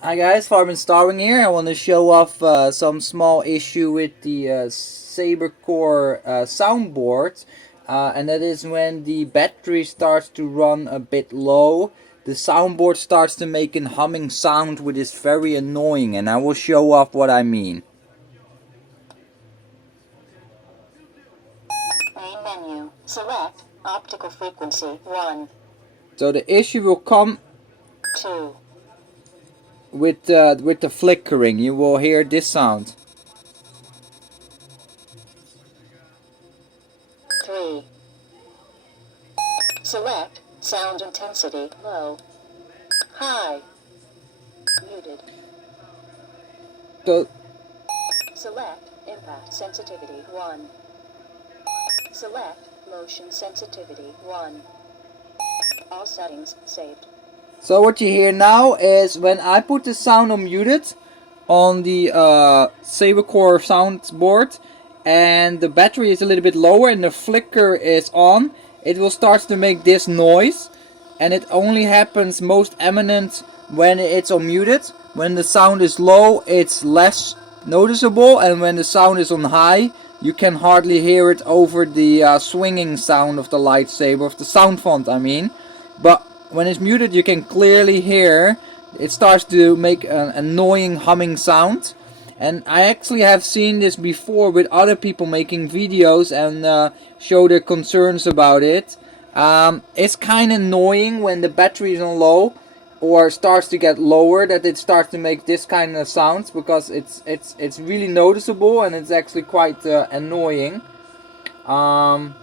Hi guys, Farman Starwing here. I want to show off some small issue with the Sabercore soundboard, and that is when the battery starts to run a bit low. The soundboard starts to make a humming sound, which is very annoying, and I will show off what I mean. Main menu. Select optical frequency 1, So the issue will come 2, with the flickering. You will hear this sound. 3. Select sound intensity low, high, muted. So Select impact sensitivity 1. Select motion sensitivity 1. All settings saved. So what you hear now is when I put the sound on muted on the Sabercore soundboard and the battery is a little bit lower and the flicker is on, it will start to make this noise, and it only happens most eminent when it's on muted. When the sound is low, it's less noticeable, and when the sound is on high, you can hardly hear it over the swinging sound of the lightsaber, of the sound font I mean. But when it's muted, you can clearly hear it starts to make an annoying humming sound. And I actually have seen this before with other people making videos and show their concerns about it. It's kind of annoying when the battery is on low or starts to get lower, that it starts to make this kind of sounds, because it's really noticeable and it's actually quite annoying. Um,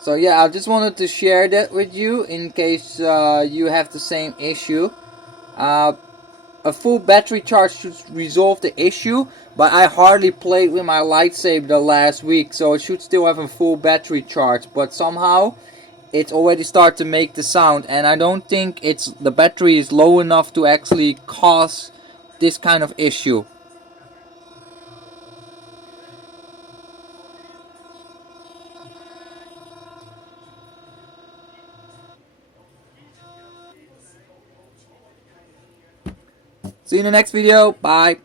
so yeah, I just wanted to share that with you in case you have the same issue. Uh, a full battery charge should resolve the issue, but I hardly played with my lightsaber the last week, so it should still have a full battery charge. But somehow it's already start to make the sound, and I don't think the battery is low enough to actually cause this kind of issue. See you in the next video. Bye.